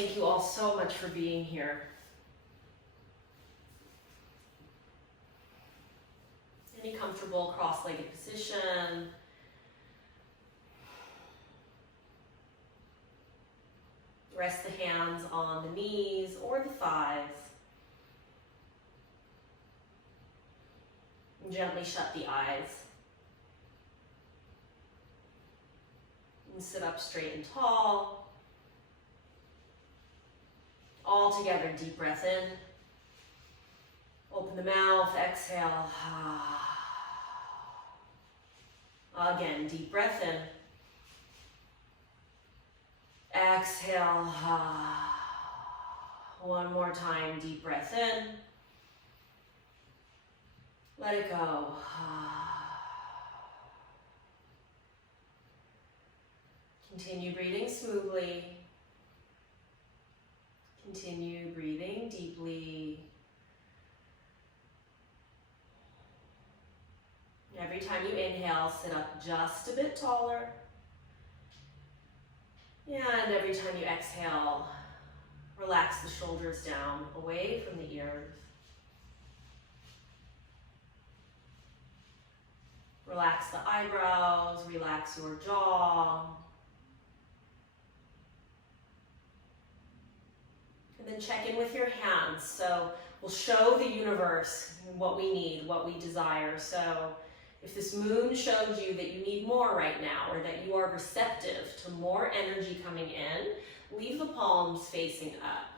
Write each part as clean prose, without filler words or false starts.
thank you all so much for being here. Any comfortable cross-legged position. Rest the hands on the knees or the thighs. And gently shut the eyes. And sit up straight and tall. All together, deep breath in. Open the mouth, exhale. Again, deep breath in. Exhale. One more time, deep breath in. Let it go. Continue breathing smoothly. Continue breathing deeply. Every time you inhale, sit up just a bit taller. And every time you exhale, relax the shoulders down, away from the ears. Relax the eyebrows, relax your jaw. And then check in with your hands. So we'll show the universe what we need, what we desire. So if this moon showed you that you need more right now, or that you are receptive to more energy coming in, leave the palms facing up.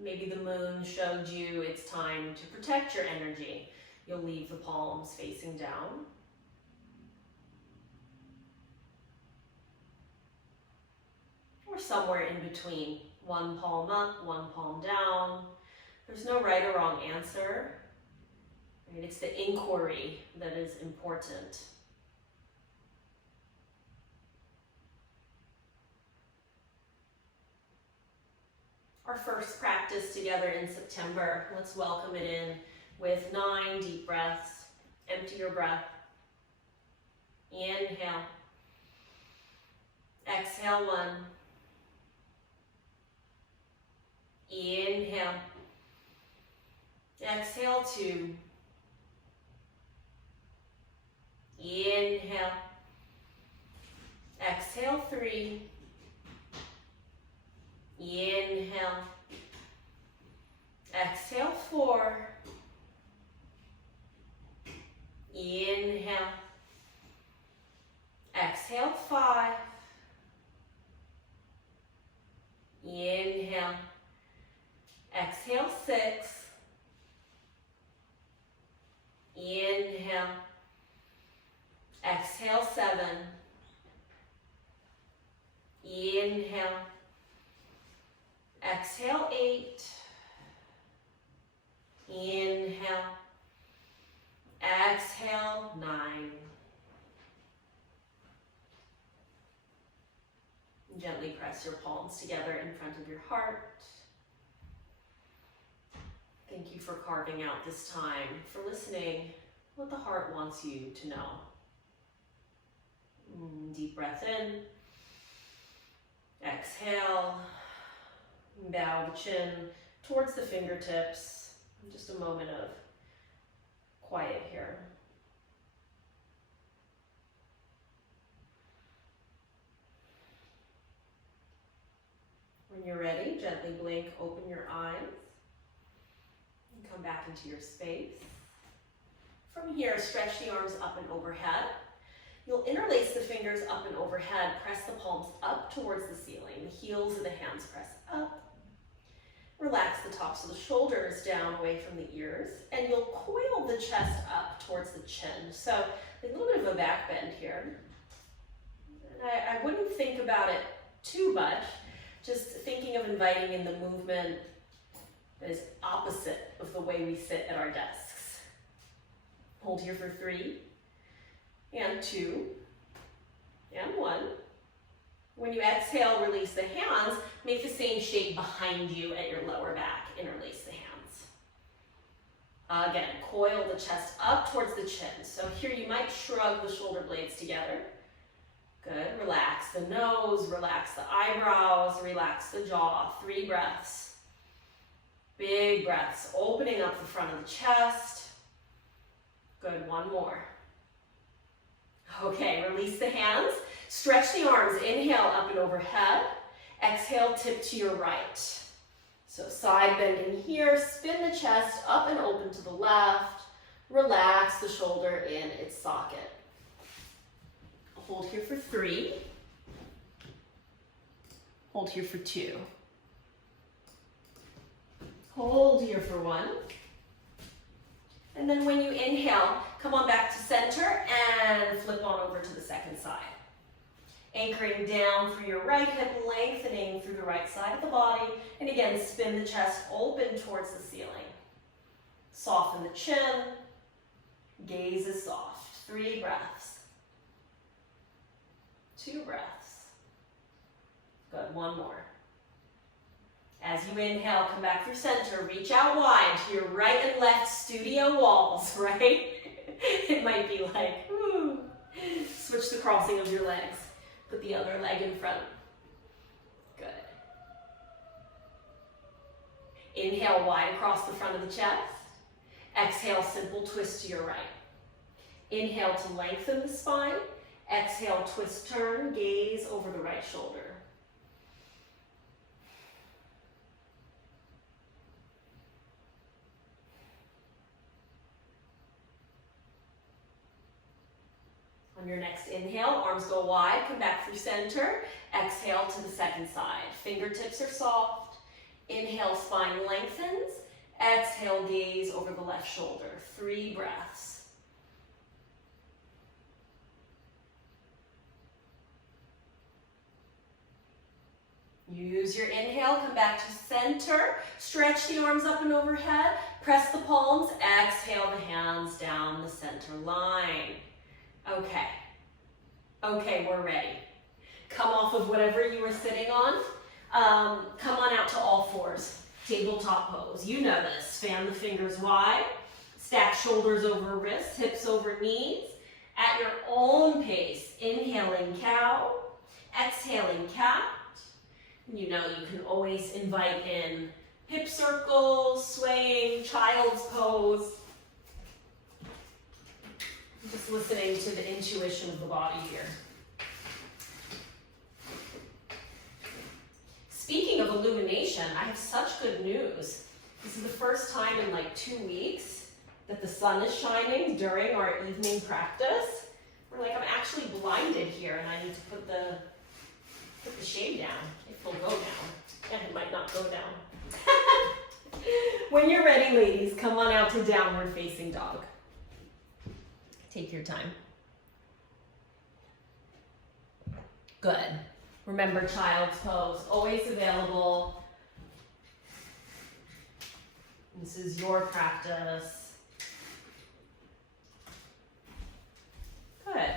Maybe the moon showed you it's time to protect your energy. You'll leave the palms facing down. Or somewhere in between, one palm up, one palm down. There's no right or wrong answer. I mean, it's the inquiry that is important. Our first practice together in September, let's welcome it in with 9 deep breaths. Empty your breath. Inhale. Exhale 1. Inhale. Exhale 2. Inhale. Exhale 3. Inhale. Exhale 4. Inhale. Exhale 5. Inhale. Exhale 6. Inhale. Exhale 7. Inhale. Exhale 8. Inhale. Exhale 9. Gently press your palms together in front of your heart. Thank you for carving out this time, for listening what the heart wants you to know. Deep breath in. Exhale. Bow the chin towards the fingertips. Just a moment of quiet here. When you're ready, gently blink, open your eyes. Come back into your space. From here, stretch the arms up and overhead. You'll interlace the fingers up and overhead, press the palms up towards the ceiling. The heels of the hands press up. Relax the tops of the shoulders down away from the ears, and you'll coil the chest up towards the chin. So a little bit of a back bend here. And I wouldn't think about it too much, just thinking of inviting in the movement that is opposite of the way we sit at our desks. Hold here for 3, and 2, and 1. When you exhale, release the hands. Make the same shape behind you at your lower back. Interlace the hands. Again, coil the chest up towards the chin. So here you might shrug the shoulder blades together. Good. Relax the nose, relax the eyebrows, relax the jaw. 3 breaths. Big breaths, opening up the front of the chest. Good. 1 more. Okay, release the hands. Stretch the arms. Inhale, up and overhead. Exhale, tip to your right. So side bending here. Spin the chest up and open to the left. Relax the shoulder in its socket. Hold here for 3. Hold here for 2. Hold here for 1. And then when you inhale, come on back to center and flip on over to the second side. Anchoring down through your right hip, lengthening through the right side of the body. And again, spin the chest open towards the ceiling. Soften the chin. Gaze is soft. 3 breaths. 2 breaths. Good. 1 more. As you inhale, come back through center. Reach out wide to your right and left studio walls, right? It might be like, woo. Switch the crossing of your legs. Put the other leg in front. Good. Inhale wide across the front of the chest. Exhale, simple twist to your right. Inhale to lengthen the spine. Exhale, twist, turn, gaze over the right shoulder. On your next inhale, arms go wide, come back through center. Exhale to the second side. Fingertips are soft. Inhale, spine lengthens. Exhale, gaze over the left shoulder. 3 breaths. Use your inhale, come back to center. Stretch the arms up and overhead. Press the palms. Exhale the hands down the center line. Okay. Okay, we're ready. Come off of whatever you were sitting on. Come on out to all fours. Tabletop pose. You know this. Fan the fingers wide. Stack shoulders over wrists, hips over knees. At your own pace. Inhaling cow. Exhaling cat. You know you can always invite in hip circles, swaying, child's pose. Just listening to the intuition of the body here. Speaking of illumination, I have such good news. This is the first time in like 2 weeks that the sun is shining during our evening practice. We're like, I'm actually blinded here and I need to put the shade down. It will go down. And it might not go down. When you're ready, ladies, come on out to downward facing dog. Take your time. Good. Remember child's pose, always available. This is your practice. Good.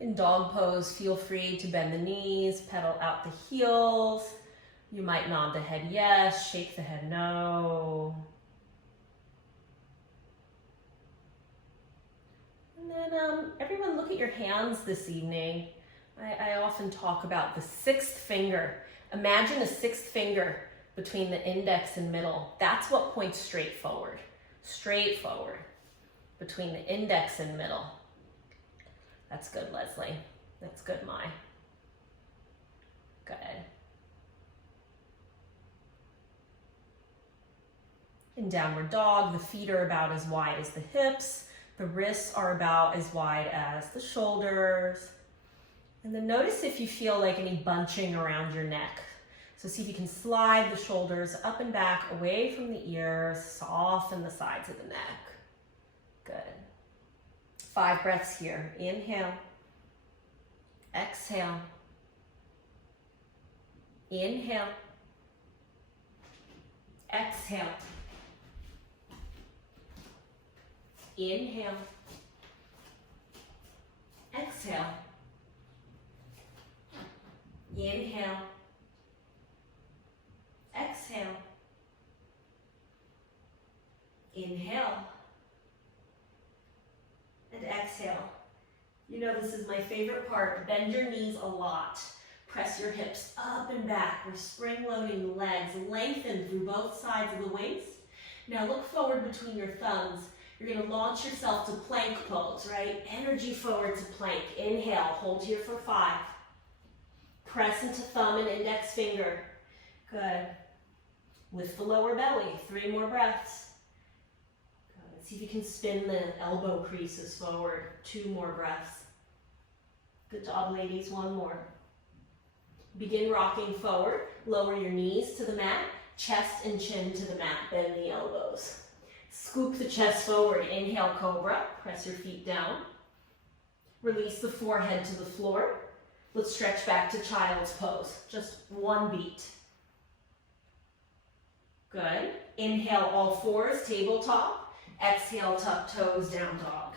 In dog pose, feel free to bend the knees, pedal out the heels. You might nod the head yes, shake the head no. And then everyone look at your hands this evening. I often talk about the 6th finger. Imagine a 6th finger between the index and middle. That's what points straight forward. Straight forward. Between the index and middle. That's good, Leslie. That's good, Mai. Good. In downward dog, the feet are about as wide as the hips. The wrists are about as wide as the shoulders. And then notice if you feel like any bunching around your neck. So see if you can slide the shoulders up and back, away from the ears, soften the sides of the neck. Good. 5 breaths here. Inhale. Exhale. Inhale. Exhale. Inhale. Exhale. Inhale. Exhale. Inhale. And exhale. You know this is my favorite part. Bend your knees a lot. Press your hips up and back. We're spring loading the legs. Lengthen through both sides of the waist. Now look forward between your thumbs. You're going to launch yourself to plank pose, right? Energy forward to plank. Inhale, hold here for 5. Press into thumb and index finger. Good. Lift the lower belly. 3 more breaths. Good. See if you can spin the elbow creases forward. 2 more breaths. Good job, ladies. 1 more. Begin rocking forward. Lower your knees to the mat. Chest and chin to the mat. Bend the elbows. Scoop the chest forward. Inhale, cobra. Press your feet down. Release the forehead to the floor. Let's stretch back to child's pose. Just 1 beat. Good. Inhale, all fours, tabletop. Exhale, tuck toes, down dog.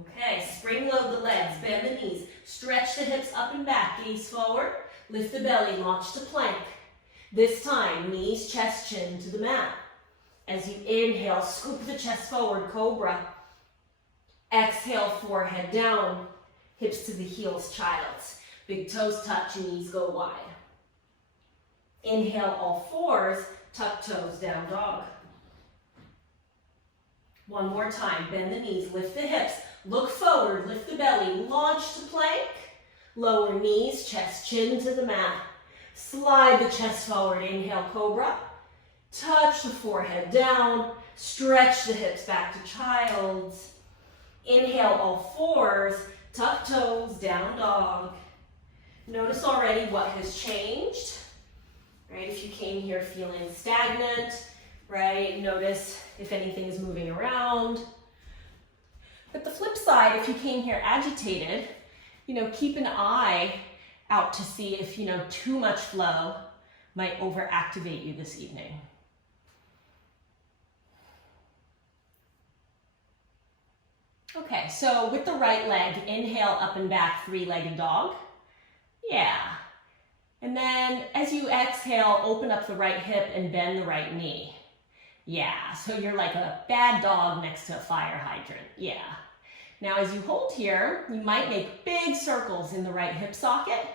Okay, spring load the legs, bend the knees. Stretch the hips up and back, gaze forward. Lift the belly, launch to plank. This time, knees, chest, chin to the mat. As you inhale, scoop the chest forward, cobra. Exhale, forehead down. Hips to the heels, child's. Big toes touch, knees go wide. Inhale, all fours, tuck toes, down dog. 1 more time, bend the knees, lift the hips. Look forward, lift the belly, launch to plank. Lower knees, chest, chin to the mat. Slide the chest forward, inhale, cobra. Touch the forehead down. Stretch the hips back to child's. Inhale, all fours, tuck toes, down dog. Notice already what has changed, right? If you came here feeling stagnant, right? Notice if anything is moving around. But the flip side, if you came here agitated, keep an eye out to see if, too much flow might overactivate you this evening. Okay, so with the right leg, inhale up and back, 3-legged dog. Yeah. And then as you exhale, open up the right hip and bend the right knee. Yeah, so you're like a bad dog next to a fire hydrant. Yeah. Now as you hold here, you might make big circles in the right hip socket.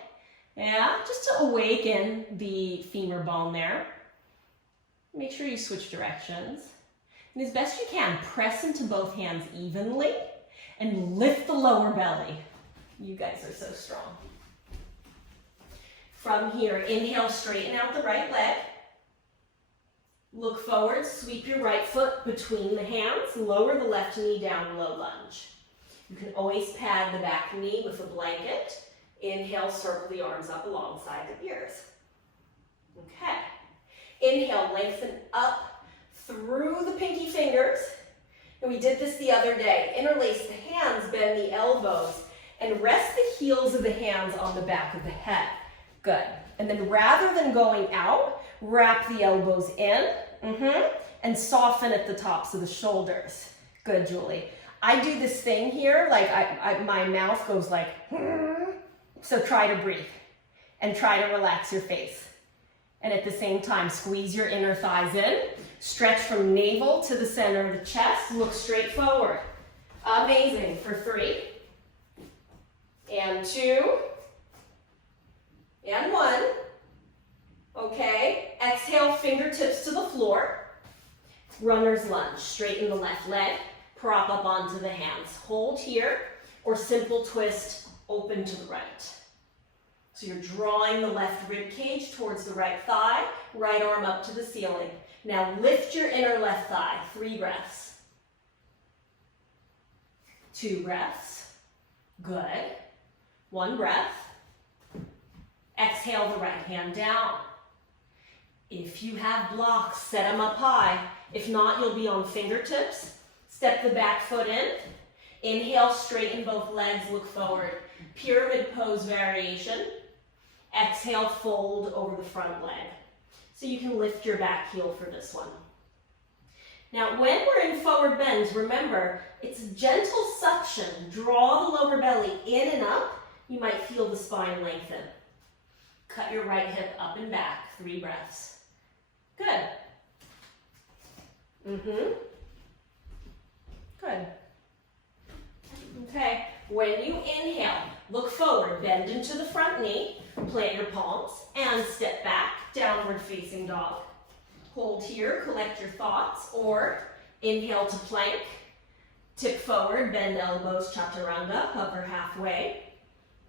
Yeah, just to awaken the femur bone there. Make sure you switch directions. And as best you can, press into both hands evenly and lift the lower belly. You guys are so strong. From here, inhale, straighten out the right leg. Look forward, sweep your right foot between the hands, lower the left knee down, low lunge. You can always pad the back knee with a blanket. Inhale, circle the arms up alongside the ears. Okay. Inhale, lengthen up through the pinky fingers. And we did this the other day. Interlace the hands, bend the elbows, and rest the heels of the hands on the back of the head. Good. And then rather than going out, wrap the elbows in, and soften at the tops of the shoulders. Good, Julie. I do this thing here, like my mouth goes like, so try to breathe and try to relax your face. And at the same time, squeeze your inner thighs in, stretch from navel to the center of the chest, look straight forward. Amazing. For 3, and 2, and 1. Okay, exhale, fingertips to the floor. Runner's lunge, straighten the left leg, prop up onto the hands. Hold here, or simple twist, open to the right. So you're drawing the left rib cage towards the right thigh, right arm up to the ceiling. Now lift your inner left thigh, 3 breaths. 2 breaths. Good. 1 breath. Exhale the right hand down. If you have blocks, set them up high. If not, you'll be on fingertips. Step the back foot in. Inhale, straighten both legs, look forward. Pyramid pose variation. Exhale, fold over the front leg. So you can lift your back heel for this one. Now, when we're in forward bends, remember, it's a gentle suction. Draw the lower belly in and up. You might feel the spine lengthen. Cut your right hip up and back, 3 breaths. Good. Good. Okay, when you inhale, look forward, bend into the front knee, plant your palms, and step back, downward facing dog. Hold here, collect your thoughts, or inhale to plank, tip forward, bend elbows, chaturanga, hover halfway,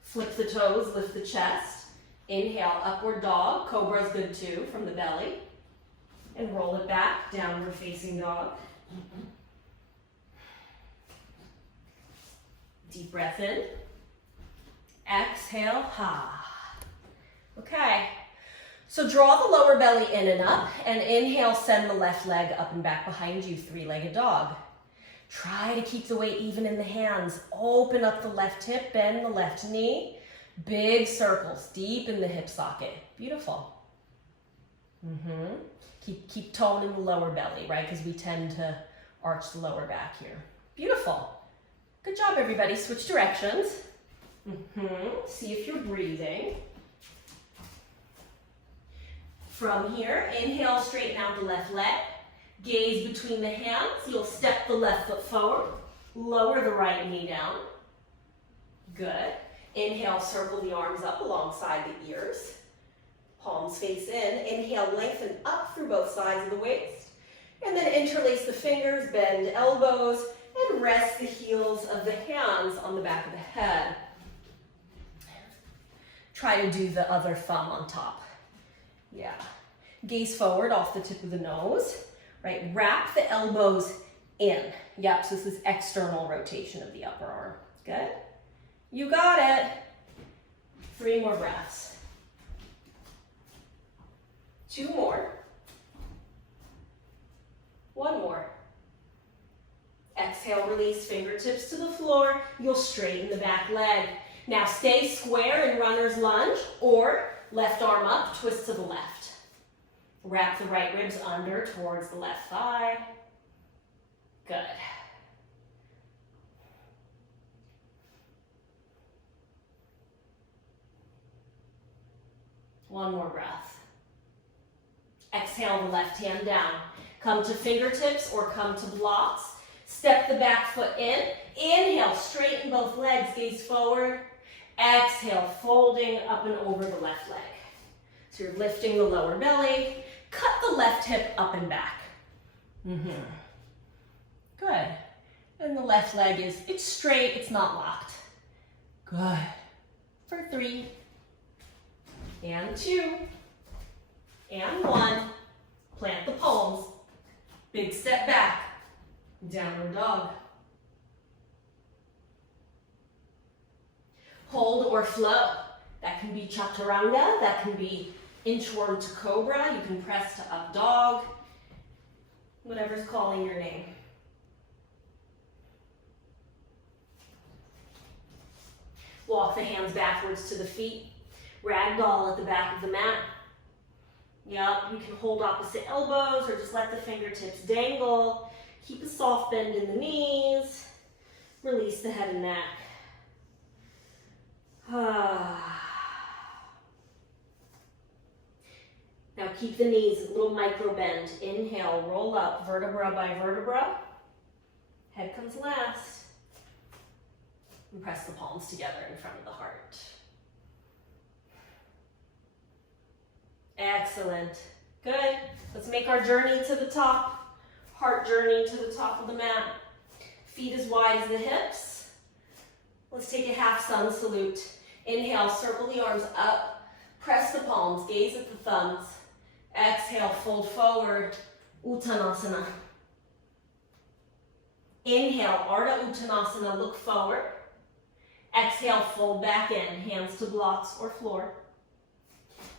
flip the toes, lift the chest, inhale, upward dog, cobra's good too, from the belly, and roll it back, downward facing dog. Deep breath in. Exhale, ha. Okay, so draw the lower belly in and up, and inhale, send the left leg up and back behind you, three-legged dog. Try to keep the weight even in the hands. Open up the left hip, bend the left knee. Big circles, deep in the hip socket. Beautiful. Keep tone in the lower belly, right? Because we tend to arch the lower back here. Beautiful. Good job, everybody. Switch directions. See if you're breathing. From here, inhale, straighten out the left leg. Gaze between the hands. You'll step the left foot forward. Lower the right knee down. Good. Inhale, circle the arms up alongside the ears. Palms face in. Inhale, lengthen up through both sides of the waist. And then interlace the fingers, bend elbows, and rest the heels of the hands on the back of the head. Try to do the other thumb on top. Yeah. Gaze forward off the tip of the nose, right? Wrap the elbows in. Yep, so this is external rotation of the upper arm. Good. You got it. 3 more breaths. 2 more. 1 more. Exhale, release fingertips to the floor. You'll straighten the back leg. Now stay square in runner's lunge or left arm up, twist to the left. Wrap the right ribs under towards the left thigh. Good. One more breath. Exhale the left hand down. Come to fingertips or come to blocks. Step the back foot in. Inhale, straighten both legs, gaze forward. Exhale, folding up and over the left leg. So you're lifting the lower belly. Cut the left hip up and back. Good. And the left leg it's straight, it's not locked. Good. For 3. And 2. And 1. Plant the palms. Big step back. Downward dog. Hold or flow. That can be chaturanga, that can be inchworm to cobra, you can press to up dog, whatever's calling your name. Walk the hands backwards to the feet. Ragdoll at the back of the mat. Yep, you can hold opposite elbows or just let the fingertips dangle. Keep a soft bend in the knees. Release the head and neck. Now keep the knees a little micro bend. Inhale, roll up, vertebra by vertebra. Head comes last. And press the palms together in front of the heart. Excellent. Good. Let's make our journey to the top. Heart journey to the top of the mat. Feet as wide as the hips. Let's take a half sun salute. Inhale, circle the arms up. Press the palms, gaze at the thumbs. Exhale, fold forward, Uttanasana. Inhale, Ardha Uttanasana, look forward. Exhale, fold back in, hands to blocks or floor.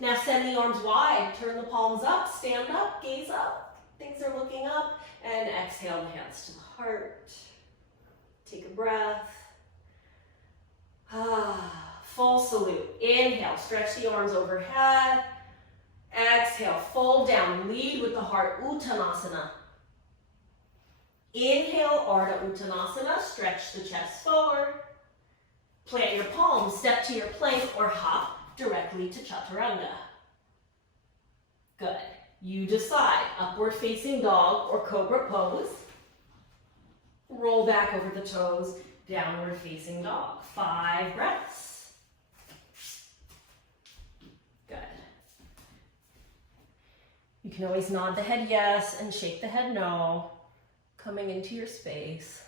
Now send the arms wide, turn the palms up, stand up, gaze up. Things are looking up, and exhale the hands to the heart. Take a breath. Full salute. Inhale, stretch the arms overhead. Exhale, fold down, lead with the heart, Uttanasana. Inhale, Ardha Uttanasana, stretch the chest forward. Plant your palms, step to your plank or hop directly to chaturanga. Good. You decide, upward facing dog or cobra pose. Roll back over the toes, Downward facing dog. 5 breaths. Good. You can always nod the head yes and shake the head no. Coming into your space.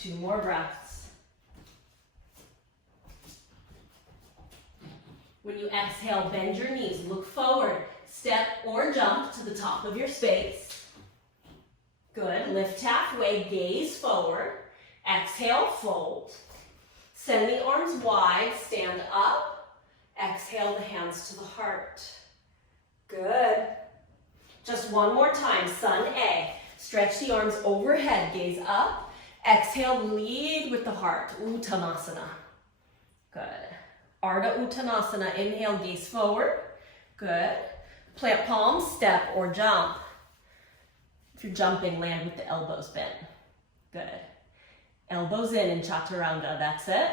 2 more breaths. When you exhale, bend your knees, look forward, step or jump to the top of your space. Good, lift halfway, gaze forward. Exhale, fold. Send the arms wide, stand up. Exhale the hands to the heart. Good. Just one more time, Sun A. Stretch the arms overhead, gaze up. Exhale, lead with the heart, Uttanasana. Good. Ardha Uttanasana, inhale, gaze forward. Good. Plant palms, step or jump. If you're jumping, land with the elbows bent. Good. Elbows in Chaturanga, that's it.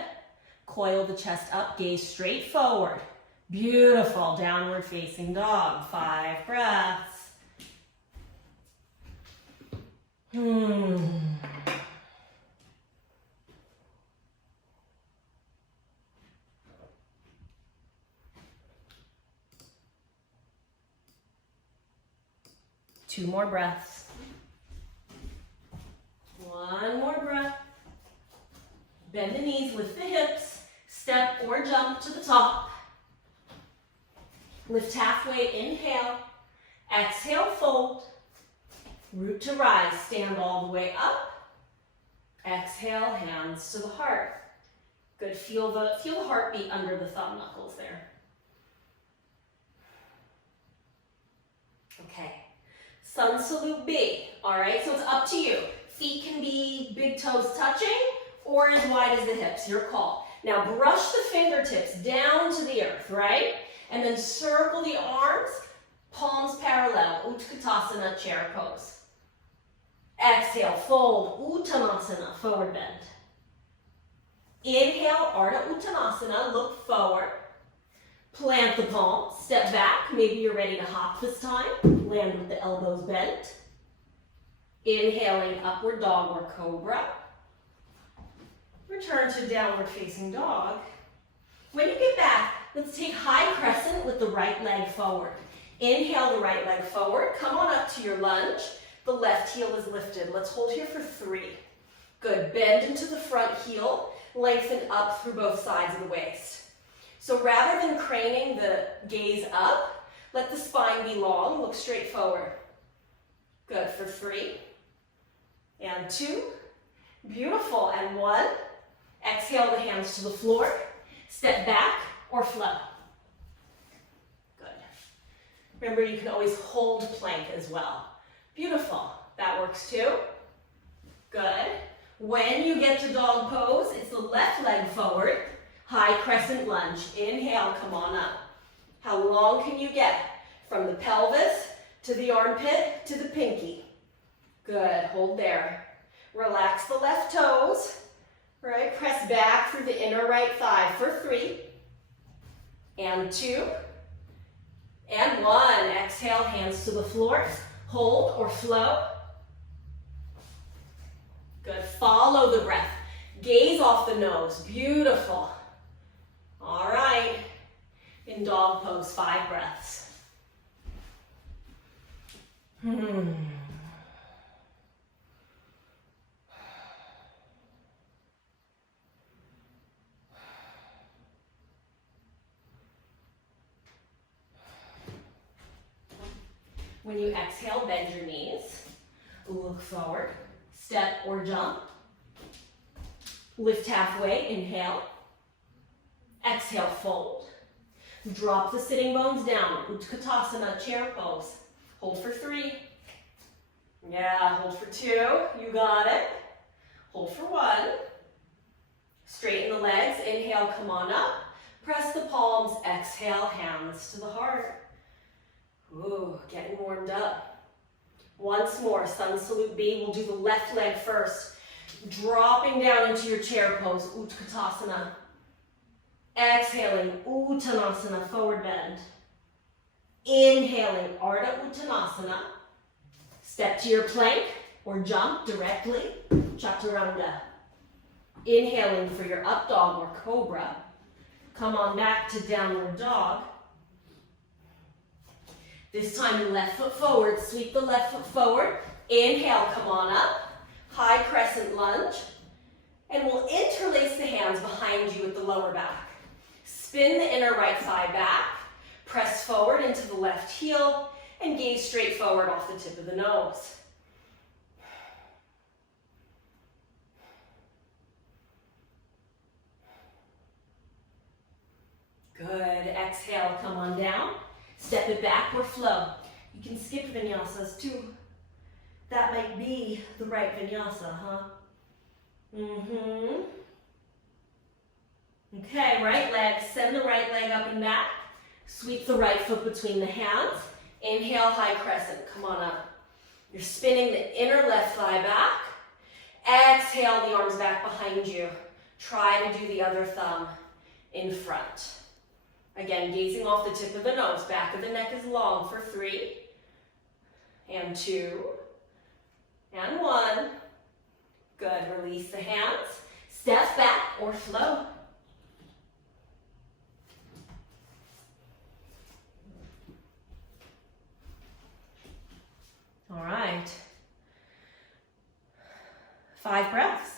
Coil the chest up, gaze straight forward. Beautiful, downward facing dog. 5 breaths. 2 more breaths. 1 more breath. Bend the knees, lift the hips, step or jump to the top. Lift halfway, inhale. Exhale, fold. Root to rise, stand all the way up. Exhale, hands to the heart. Good, feel the heartbeat under the thumb knuckles there. Okay, Sun Salute B. All right, so it's up to you. Feet can be big toes touching or as wide as the hips, your call. Now brush the fingertips down to the earth, right? And then circle the arms, palms parallel, Utkatasana, chair pose. Exhale, fold, Uttanasana, forward bend. Inhale, Ardha Uttanasana, look forward. Plant the palms, step back. Maybe you're ready to hop this time. Land with the elbows bent. Inhaling, upward dog or cobra. Return to downward facing dog. When you get back, let's take high crescent with the right leg forward. Inhale the right leg forward. Come on up to your lunge. The left heel is lifted. Let's hold here for 3. Good. Bend into the front heel. Lengthen up through both sides of the waist. So rather than craning the gaze up, let the spine be long. Look straight forward. Good. For 3. And 2. Beautiful. And 1. Exhale the hands to the floor. Step back or flow. Good. Remember, you can always hold plank as well. Beautiful. That works too. Good. When you get to dog pose, it's the left leg forward. High crescent lunge. Inhale, come on up. How long can you get? From the pelvis to the armpit to the pinky. Good. Hold there. Relax the left toes. Right. Press back through the inner right thigh for 3. And 2. And 1. Exhale, hands to the floor. Hold or flow. Good. Follow the breath. Gaze off the nose. Beautiful. All right. In dog pose, 5 breaths. When you exhale, bend your knees. Look forward. Step or jump. Lift halfway, inhale. Exhale, fold. Drop the sitting bones down. Utkatasana, chair pose. Hold for 3. Yeah, hold for 2. You got it. Hold for 1. Straighten the legs. Inhale, come on up. Press the palms. Exhale, hands to the heart. Ooh, getting warmed up. Once more, Sun Salute B. We'll do the left leg first. Dropping down into your chair pose, Utkatasana. Exhaling, Uttanasana, forward bend. Inhaling, Ardha Uttanasana. Step to your plank. or jump directly, chaturanga. Inhaling for your up dog or cobra. Come on back to downward dog. This time your left foot forward, sweep the left foot forward. Inhale, come on up. High crescent lunge. And we'll interlace the hands behind you at the lower back. Spin the inner right thigh back. Press forward into the left heel and gaze straight forward off the tip of the nose. Good. Exhale, come on down. Step it back or flow. You can skip vinyasas too. That might be the right vinyasa, huh? Okay, right leg. Send the right leg up and back. Sweep the right foot between the hands. Inhale, high crescent. Come on up. You're spinning the inner left thigh back. Exhale, the arms back behind you. Try to do the other thumb in front. Again, gazing off the tip of the nose. Back of the neck is long for 3, and 2, and 1. Good. Release the hands. Step back or flow. All right. 5 breaths.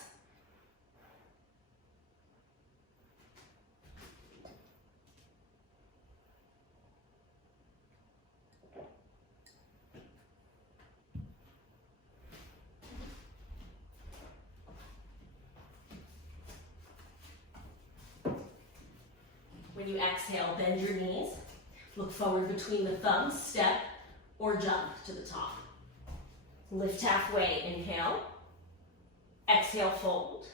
When you exhale, bend your knees. Look forward between the thumbs, step or jump to the top. Lift halfway, inhale. Exhale, fold.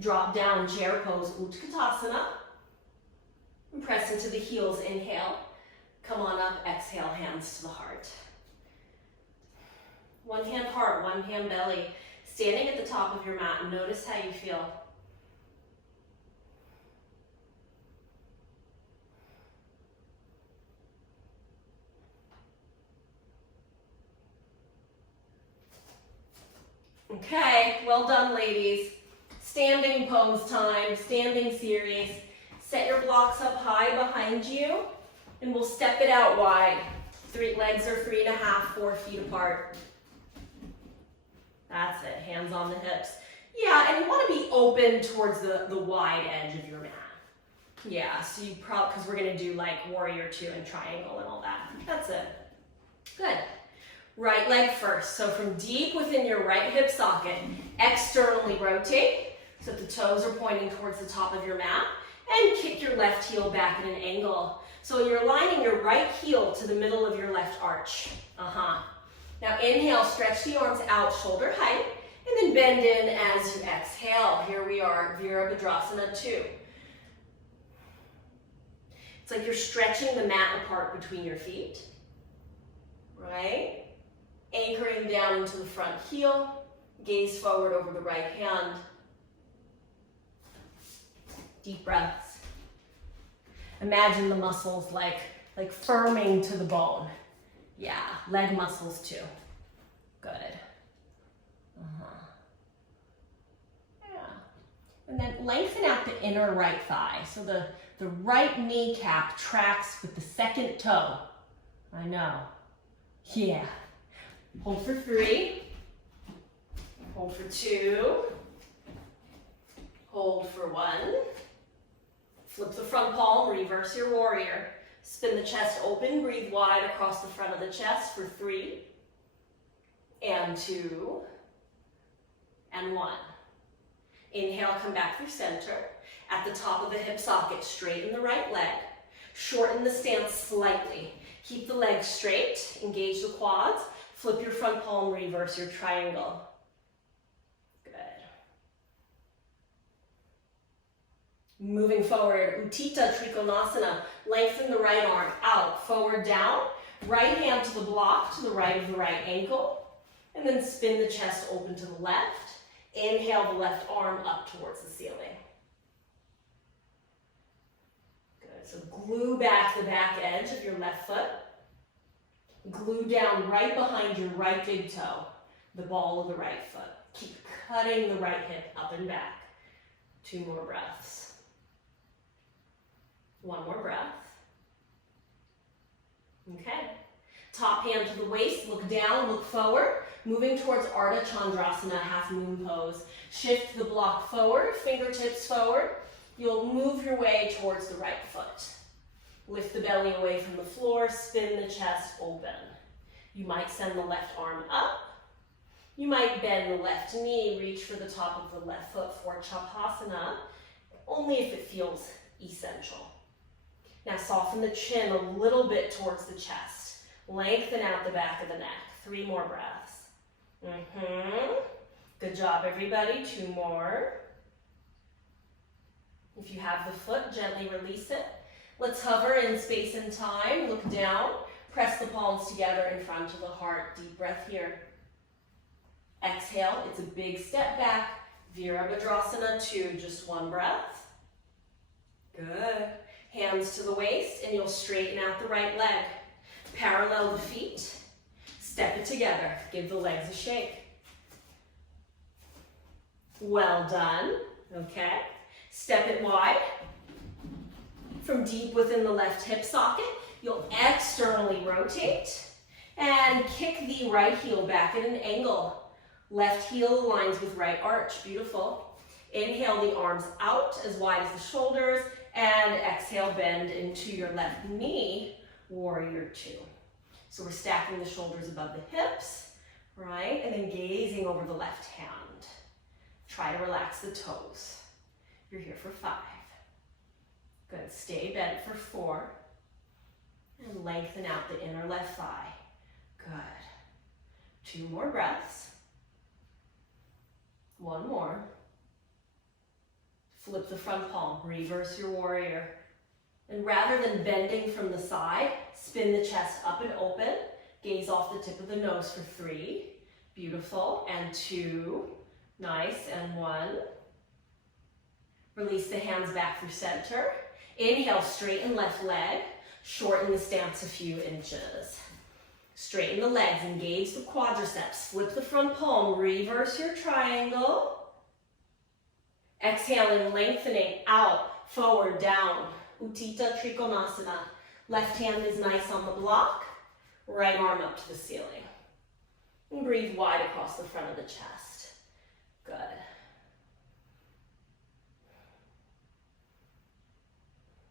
Drop down, chair pose, Utkatasana. And press into the heels, inhale. Come on up, exhale, hands to the heart. One hand heart, one hand belly. Standing at the top of your mat, notice how you feel. Okay, well done, ladies. Standing pose time, standing series. Set your blocks up high behind you, and we'll step it out wide. Legs are 3.5, 4 feet apart. That's it, hands on the hips. Yeah, and you want to be open towards the wide edge of your mat. Yeah, so you probably, because we're going to do like warrior 2 and triangle and all that. That's it. Good. Right leg first. So from deep within your right hip socket, externally rotate so that the toes are pointing towards the top of your mat, and kick your left heel back at an angle. So you're aligning your right heel to the middle of your left arch. Now inhale, stretch the arms out shoulder height, and then bend in as you exhale. Here we are, Virabhadrasana 2. It's like you're stretching the mat apart between your feet, right? Anchoring down into the front heel, gaze forward over the right hand. Deep breaths. Imagine the muscles like firming to the bone. Yeah, leg muscles too. Good. Yeah. And then lengthen out the inner right thigh. So the right kneecap tracks with the second toe. I know. Yeah. Hold for 3. Hold for 2. Hold for 1. Flip the front palm, reverse your warrior. Spin the chest open, breathe wide across the front of the chest for 3, and 2, and 1. Inhale, come back through center. At the top of the hip socket, straighten the right leg. Shorten the stance slightly. Keep the legs straight, engage the quads. Flip your front palm, reverse your triangle. Good. Moving forward, Utthita Trikonasana. Lengthen the right arm out, forward, down. Right hand to the block, to the right of the right ankle. And then spin the chest open to the left. Inhale the left arm up towards the ceiling. Good, so glue back the back edge of your left foot. Glue down right behind your right big toe. the ball of the right foot. Keep cutting the right hip up and back. 2 more breaths. 1 more breath. Okay. Top hand to the waist, look down, look forward. Moving towards Ardha Chandrasana, half moon pose. Shift the block forward, fingertips forward. You'll move your way towards the right foot. Lift the belly away from the floor, spin the chest open. You might send the left arm up. You might bend the left knee, reach for the top of the left foot for Chapasana, only if it feels essential. Now soften the chin a little bit towards the chest. Lengthen out the back of the neck. 3 more breaths. Good job, everybody. 2 more. If you have the foot, gently release it. Let's hover in space and time. Look down. Press the palms together in front of the heart. Deep breath here. Exhale. It's a big step back. Virabhadrasana 2. Just 1 breath. Good. Hands to the waist, and you'll straighten out the right leg. Parallel the feet. Step it together. Give the legs a shake. Well done. Okay. Step it wide. From deep within the left hip socket, you'll externally rotate and kick the right heel back at an angle. Left heel aligns with right arch. Beautiful. Inhale the arms out as wide as the shoulders, and exhale, bend into your left knee, warrior 2. So we're stacking the shoulders above the hips, right? And then gazing over the left hand. Try to relax the toes. You're here for 5. Good, stay bent for 4. And lengthen out the inner left thigh. Good. 2 more breaths. 1 more. Flip the front palm, reverse your warrior. And rather than bending from the side, spin the chest up and open. Gaze off the tip of the nose for 3. Beautiful. And 2. Nice. And 1. Release the hands back through center. Inhale, straighten left leg. Shorten the stance a few inches. Straighten the legs, engage the quadriceps. Flip the front palm, reverse your triangle. Exhaling, lengthening, out, forward, down. Utthita Trikonasana. Left hand is nice on the block. Right arm up to the ceiling. And breathe wide across the front of the chest. Good.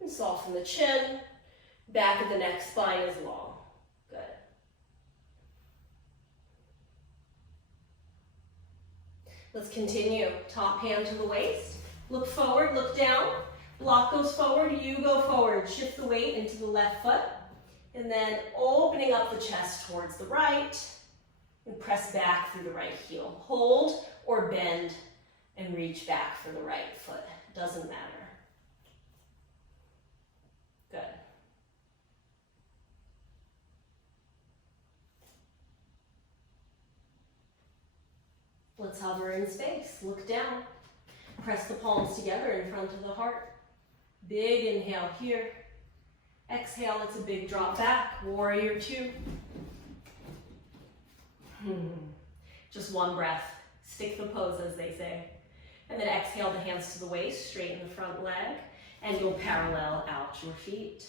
And soften the chin. Back of the neck, spine is long. Good. Let's continue. Top hand to the waist. Look forward, look down. Block goes forward, you go forward. Shift the weight into the left foot. And then opening up the chest towards the right. And press back through the right heel. Hold or bend and reach back for the right foot. Doesn't matter. Good. Let's hover in space. Look down. Press the palms together in front of the heart. Big inhale here. Exhale, it's a big drop back. Warrior 2. Just 1 breath. Stick the pose, as they say. And then exhale the hands to the waist. Straighten the front leg. And you'll parallel out your feet.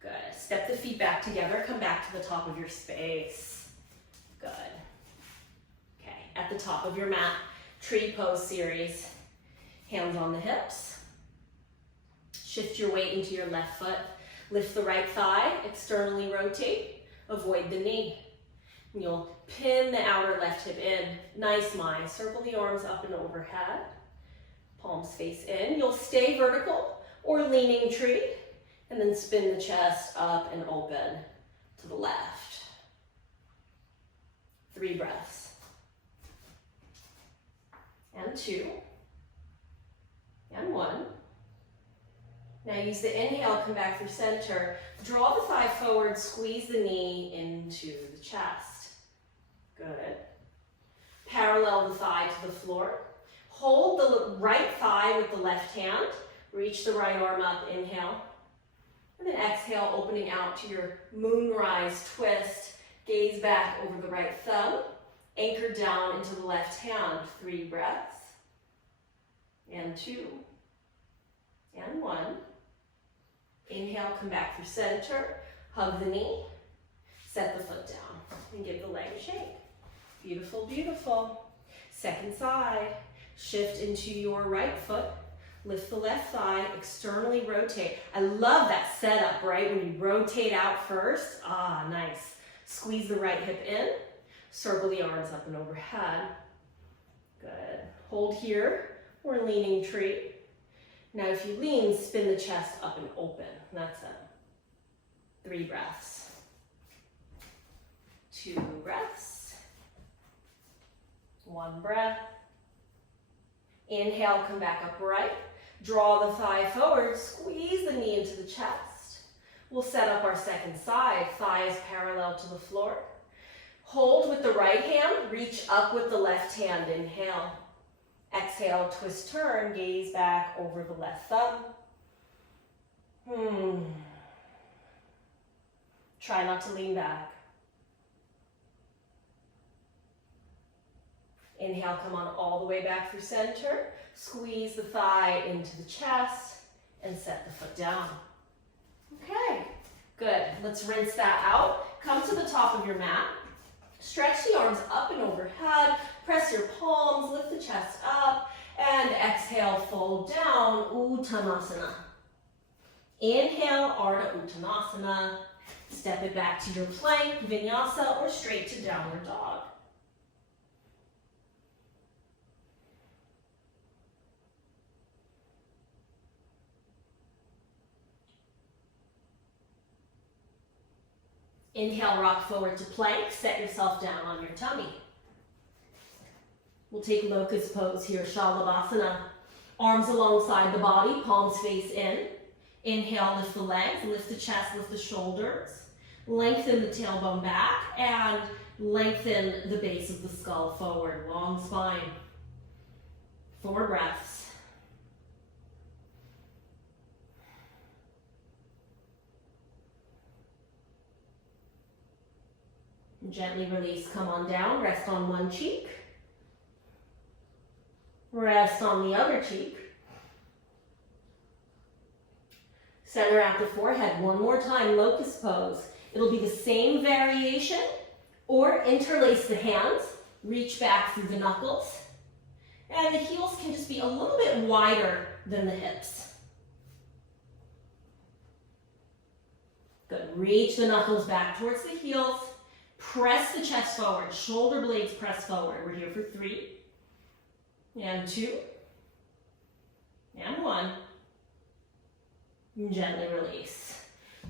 Good. Step the feet back together. Come back to the top of your space. Good. Okay. At the top of your mat, tree pose series. Hands on the hips. Shift your weight into your left foot. Lift the right thigh. Externally rotate. Avoid the knee. And you'll pin the outer left hip in. Nice, Mai. Circle the arms up and overhead. Palms face in. You'll stay vertical or leaning tree. And then spin the chest up and open to the left. 3 breaths. And 2. And 1. Now use the inhale, come back through center. Draw the thigh forward, squeeze the knee into the chest. Good. Parallel the thigh to the floor. Hold the right thigh with the left hand. Reach the right arm up, inhale. And then exhale, opening out to your moonrise twist. Gaze back over the right thumb. Anchor down into the left hand, 3 breaths, and 2, and 1. Inhale, come back through center, hug the knee, set the foot down, and give the leg a shake. Beautiful, beautiful. Second side, shift into your right foot, lift the left thigh, externally rotate. I love that setup, right? When you rotate out first, nice. Squeeze the right hip in, circle the arms up and overhead. Good. Hold here, or leaning tree. Now if you lean, spin the chest up and open. That's it. 3 breaths. 2 breaths. 1 breath. Inhale, come back upright. Draw the thigh forward, squeeze the knee into the chest. We'll set up our second side, thighs parallel to the floor. Hold with the right hand, reach up with the left hand, inhale. Exhale, twist, turn, gaze back over the left thumb. Try not to lean back. Inhale, come on all the way back through center. Squeeze the thigh into the chest and set the foot down. Okay, good. Let's rinse that out. Come to the top of your mat. Stretch the arms up and overhead. Press your palms, lift the chest up, and exhale, fold down, Uttanasana. Inhale, Ardha Uttanasana. Step it back to your plank, Vinyasa, or straight to downward dog. Inhale, rock forward to plank. Set yourself down on your tummy. We'll take locust pose here, Shalabhasana. Arms alongside the body, palms face in. Inhale, lift the legs, lift the chest, lift the shoulders. Lengthen the tailbone back and lengthen the base of the skull forward. Long spine. 4 breaths. Gently release, come on down, rest on one cheek. Rest on the other cheek. Center out the forehead. One more time, locust pose. It'll be the same variation, or interlace the hands, reach back through the knuckles, and the heels can just be a little bit wider than the hips. Good, reach the knuckles back towards the heels. Press the chest forward, shoulder blades press forward. We're here for 3, and 2, and 1. And gently release.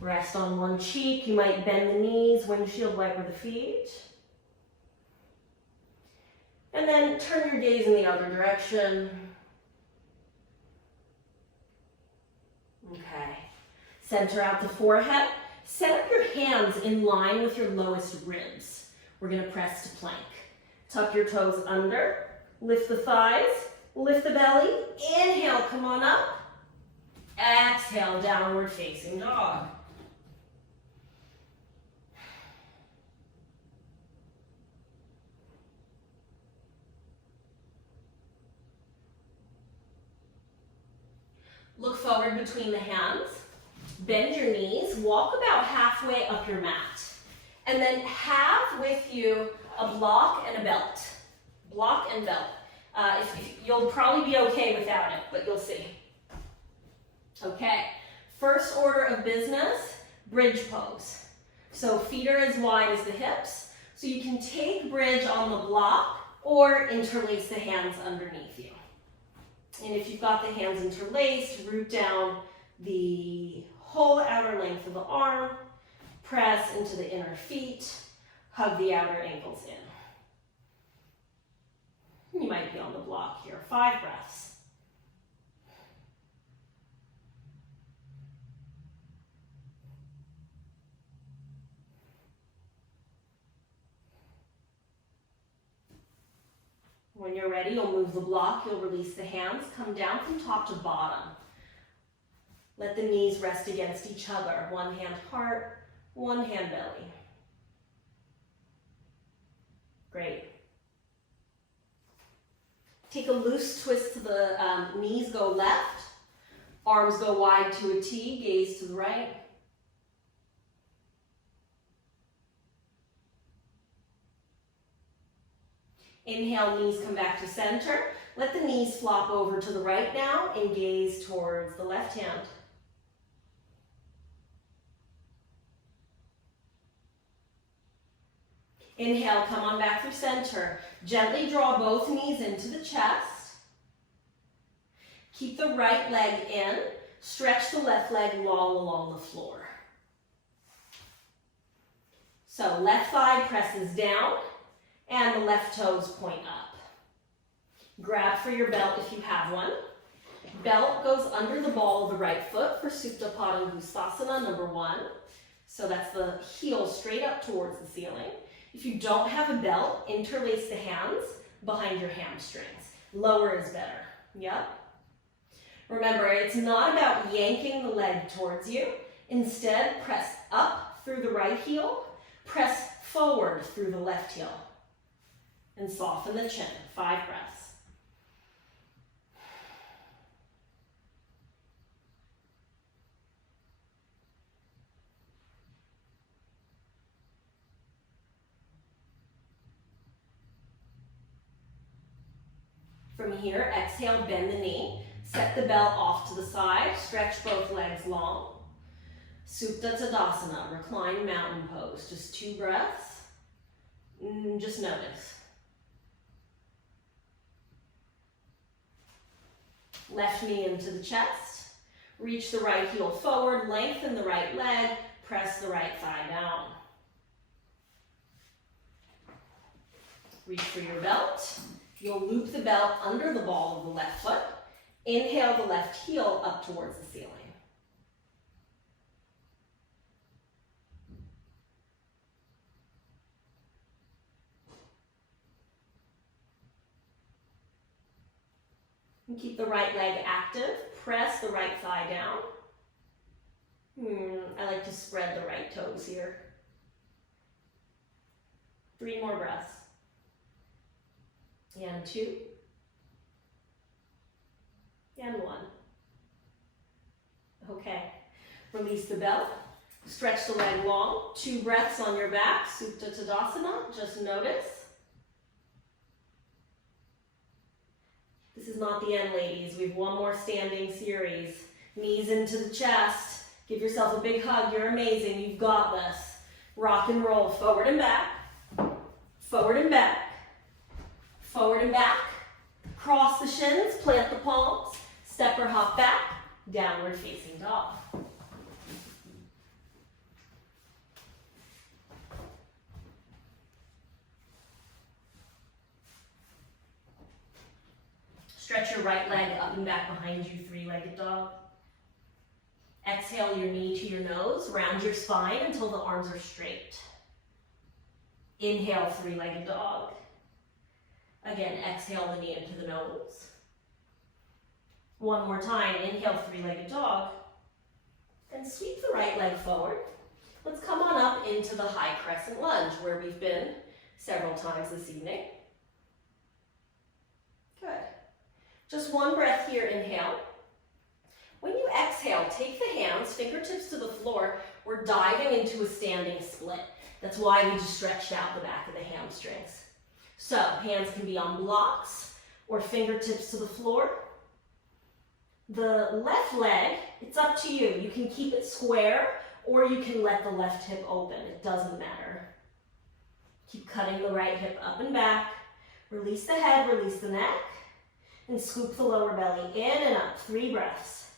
Rest on one cheek. You might bend the knees, windshield wiper the feet. And then turn your gaze in the other direction. Okay. Center out the forehead. Set up your hands in line with your lowest ribs. We're going to press to plank. Tuck your toes under. Lift the thighs. Lift the belly. Inhale, come on up. Exhale, downward facing dog. Look forward between the hands. Bend your knees, walk about halfway up your mat. And then have with you a block and a belt. Block and belt. You'll probably be okay without it, but you'll see. Okay, first order of business, bridge pose. So feet are as wide as the hips. So you can take bridge on the block or interlace the hands underneath you. And if you've got the hands interlaced, root down the whole outer length of the arm, press into the inner feet, hug the outer ankles in. You might be on the block here. 5 breaths. When you're ready, you'll move the block, you'll release the hands, come down from top to bottom. Let the knees rest against each other. One hand heart, one hand belly. Great. Take a loose twist to the knees, go left. Arms go wide to a T, gaze to the right. Inhale, knees come back to center. Let the knees flop over to the right now and gaze towards the left hand. Inhale, come on back through center. Gently draw both knees into the chest. Keep the right leg in. Stretch the left leg long along the floor. So left thigh presses down and the left toes point up. Grab for your belt if you have one. Belt goes under the ball of the right foot for Supta Padangusthasana number 1. So that's the heel straight up towards the ceiling. If you don't have a belt, interlace the hands behind your hamstrings. Lower is better. Yep. Remember, it's not about yanking the leg towards you. Instead, press up through the right heel, press forward through the left heel, and soften the chin. 5 breaths. From here, exhale, bend the knee. Set the belt off to the side. Stretch both legs long. Supta Tadasana, recline mountain pose. Just 2 breaths. Just notice. Left knee into the chest. Reach the right heel forward. Lengthen the right leg. Press the right thigh down. Reach for your belt. You'll loop the belt under the ball of the left foot. Inhale the left heel up towards the ceiling. And keep the right leg active. Press the right thigh down. I like to spread the right toes here. 3 more breaths. And 2. And 1. Okay. Release the belt. Stretch the leg long. 2 breaths on your back. Supta Tadasana. Just notice. This is not the end, ladies. We have 1 more standing series. Knees into the chest. Give yourself a big hug. You're amazing. You've got this. Rock and roll. Forward and back. Forward and back. Forward and back. Cross the shins. Plant the palms. Step or hop back. Downward facing dog. Stretch your right leg up and back behind you, 3-legged dog. Exhale your knee to your nose. Round your spine until the arms are straight. Inhale, 3-legged dog. Again, exhale the knee into the nose. 1 more time. Inhale, 3-legged dog. Then sweep the right leg forward. Let's come on up into the high crescent lunge where we've been several times this evening. Good. Just 1 breath here, inhale. When you exhale, take the hands, fingertips to the floor. We're diving into a standing split. That's why we just stretched out the back of the hamstrings. So, hands can be on blocks or fingertips to the floor. The left leg, it's up to you. You can keep it square or you can let the left hip open. It doesn't matter. Keep cutting the right hip up and back. Release the head, release the neck. And scoop the lower belly in and up. 3 breaths.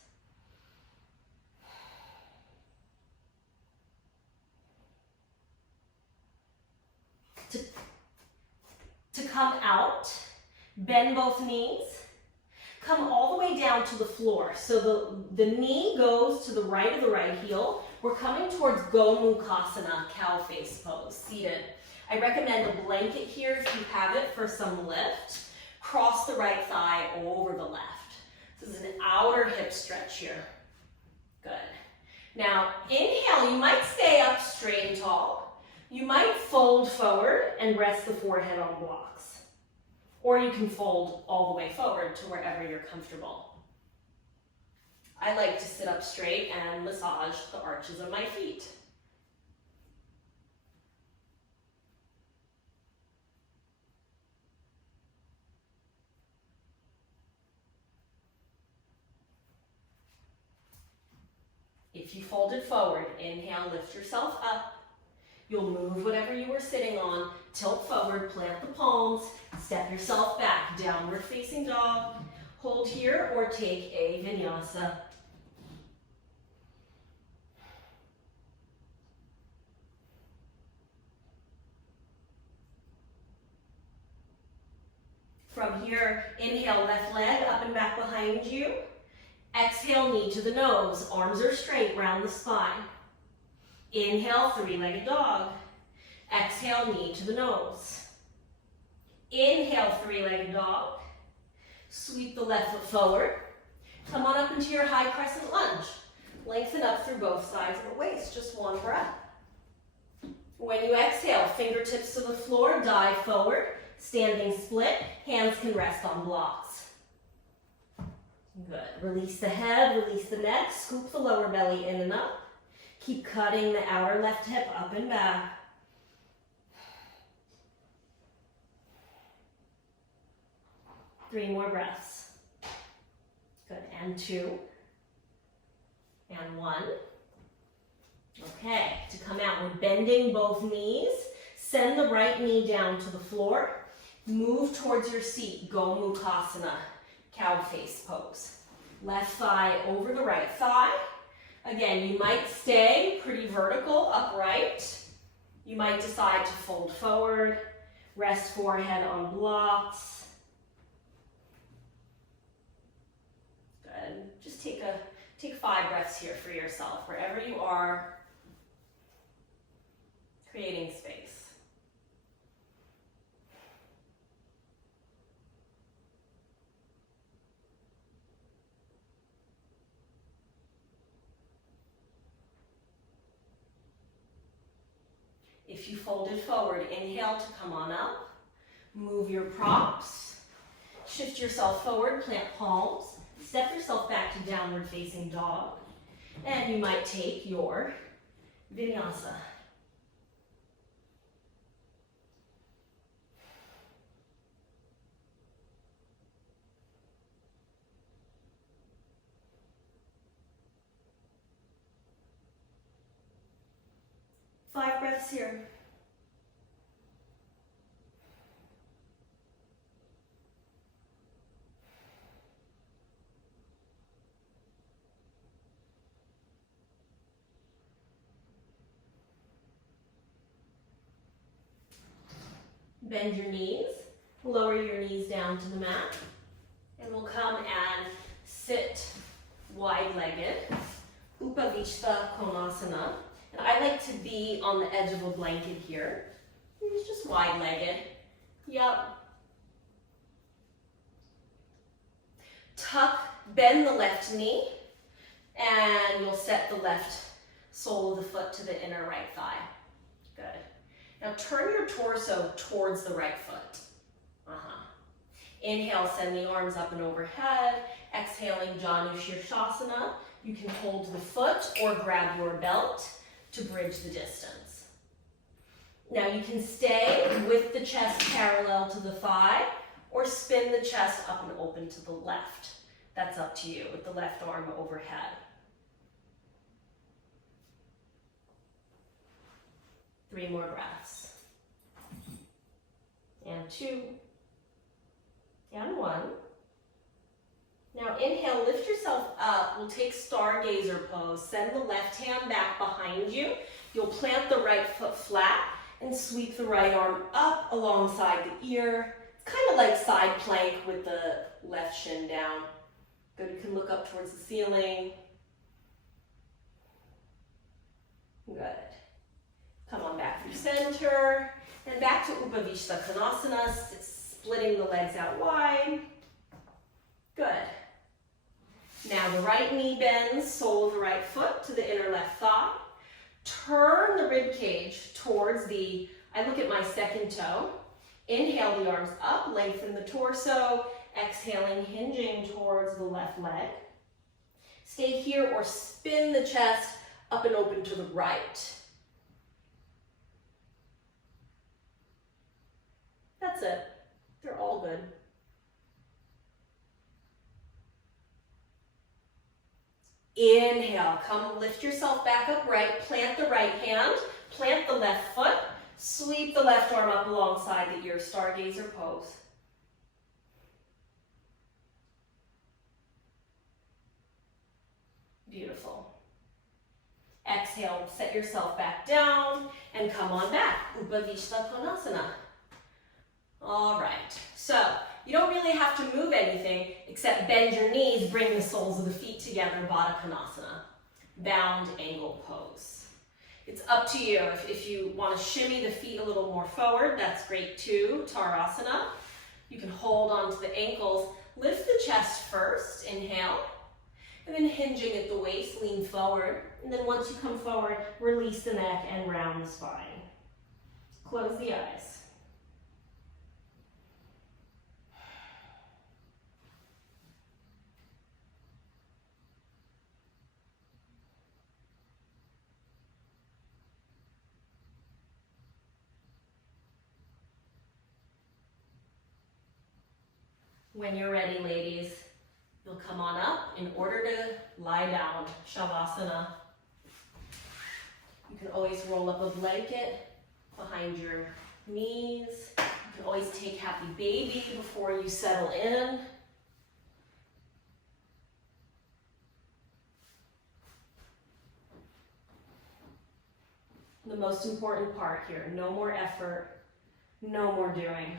To come out, bend both knees. Come all the way down to the floor. So the knee goes to the right of the right heel. We're coming towards Gomukhasana, cow face pose, seated. I recommend a blanket here if you have it for some lift. Cross the right thigh over the left. This is an outer hip stretch here. Good. Now, inhale, you might stay up straight and tall. You might fold forward and rest the forehead on blocks. Or you can fold all the way forward to wherever you're comfortable. I like to sit up straight and massage the arches of my feet. If you folded forward, inhale, lift yourself up. You'll move whatever you were sitting on, tilt forward, plant the palms, step yourself back, downward facing dog. Hold here or take a vinyasa. From here, inhale, left leg up and back behind you. Exhale, knee to the nose, arms are straight, round the spine. Inhale, three-legged dog. Exhale, knee to the nose. Inhale, three-legged dog. Sweep the left foot forward. Come on up into your high crescent lunge. Lengthen up through both sides of the waist, just one breath. When you exhale, fingertips to the floor, dive forward, standing split, hands can rest on blocks. Good. Release the head, release the neck, scoop the lower belly in and up. Keep cutting the outer left hip up and back. Three more breaths. Good, and two. And one. Okay, to come out, we're bending both knees. Send the right knee down to the floor. Move towards your seat, Gomu Mukhasana, cow face pose. Left thigh over the right thigh. Again, you might stay pretty vertical, upright. You might decide to fold forward, rest forehead on blocks. Good. Just take 5 breaths here for yourself, wherever you are, creating space. If you folded forward, inhale to come on up. Move your props. Shift yourself forward, plant palms. Step yourself back to downward facing dog. And you might take your vinyasa. Five breaths here. Bend your knees, lower your knees down to the mat, and we'll come and sit wide-legged, Upavishta Konasana. And I like to be on the edge of a blanket here. It's just wide-legged. Yep. Tuck, bend the left knee, and you'll set the left sole of the foot to the inner right thigh. Good. Now turn your torso towards the right foot. Inhale, send the arms up and overhead. Exhaling, Janu Shirshasana. You can hold the foot or grab your belt to bridge the distance. Now you can stay with the chest parallel to the thigh or spin the chest up and open to the left. That's up to you with the left arm overhead. Three more breaths. And two. And one. Now inhale, lift yourself up. We'll take Stargazer pose. Send the left hand back behind you. You'll plant the right foot flat and sweep the right arm up alongside the ear. It's kind of like side plank with the left shin down. Good, you can look up towards the ceiling. Good. Come on back through center. And back to Upavishta Konasana, splitting the legs out wide. Good. Now the right knee bends, sole of the right foot to the inner left thigh. Turn the rib cage towards I look at my second toe. Inhale the arms up, lengthen the torso. Exhaling, hinging towards the left leg. Stay here or spin the chest up and open to the right. That's it. They're all good. Inhale, come lift yourself back upright, plant the right hand, plant the left foot, sweep the left arm up alongside the ear, stargazer pose. Beautiful. Exhale, set yourself back down and come on back, Upavishta Konasana. All right, so you don't really have to move anything except bend your knees, bring the soles of the feet together, Baddha Konasana, bound angle pose. It's up to you. If you want to shimmy the feet a little more forward, that's great too, Tarasana. You can hold onto the ankles, lift the chest first, inhale, and then hinging at the waist, lean forward. And then once you come forward, release the neck and round the spine. Close the eyes. When you're ready, ladies, you'll come on up in order to lie down, Shavasana. You can always roll up a blanket behind your knees. You can always take happy baby before you settle in. The most important part here, no more effort, no more doing.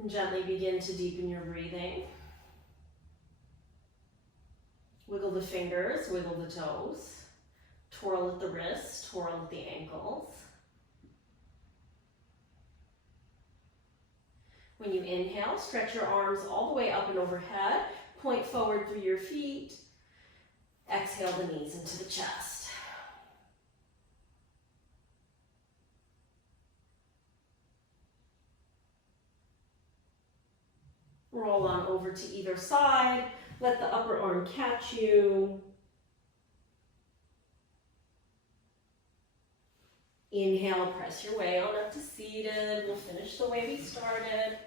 And gently begin to deepen your breathing. Wiggle the fingers, wiggle the toes. Twirl at the wrists, twirl at the ankles. When you inhale, stretch your arms all the way up and overhead. Point forward through your feet. Exhale the knees into the chest. Roll on over to either side. Let the upper arm catch you. Inhale, press your way on up to seated. We'll finish the way we started.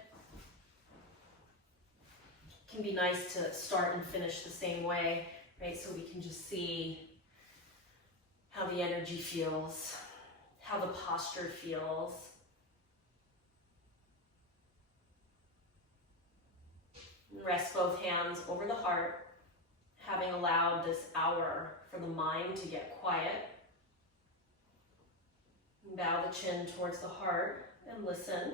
It can be nice to start and finish the same way, right? So we can just see how the energy feels, how the posture feels. Rest both hands over the heart, having allowed this hour for the mind to get quiet. Bow the chin towards the heart and listen.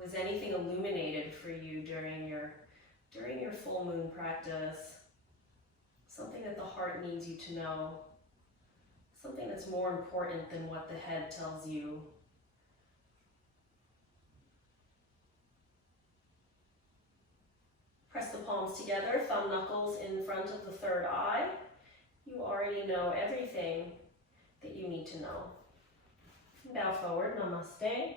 Was anything illuminated for you during your during your full moon practice, something that the heart needs you to know, something that's more important than what the head tells you. Press the palms together, thumb knuckles in front of the third eye. You already know everything that you need to know. Bow forward, namaste.